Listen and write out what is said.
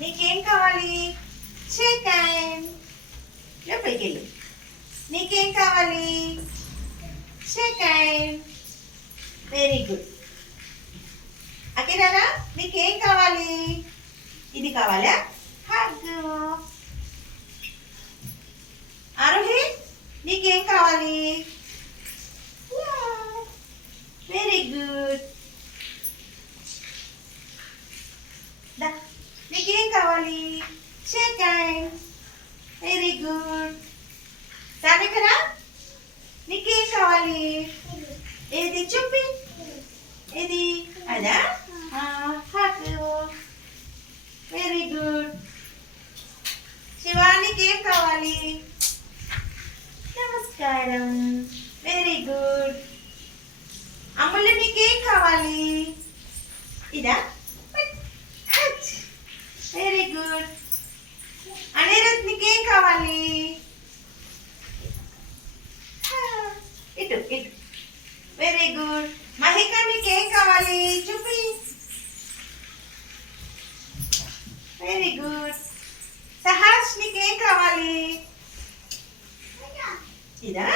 నీకేం కావాలి? Shake hand. లోపలికి వెళ్ళు. నీకేం కావాలి? Shake hand. Very good. అకేనా? నీకేం కావాలి? ఇది కావాలా? హగ్. ఆరోహి నీకేం కావాలి? Very good. నీకేం కావాలి? Shake hand. Very good. సానికరా నీకేం కావాలి? ఏది చూపి. ఏది అదా? హగ్. Very good. శివానికి ఏం కావాలి? నమస్కారం. Very good. అమ్ములు నీకేం కావాలి? ఇదా? Very good. అనిరుద్ నీకేం కావాలి? ఇటు ఇటు. Very good. మహిక నీకేం కావాలి? చూపి. Very good. సహాష్ నీకేం కావాలి? ఇదా?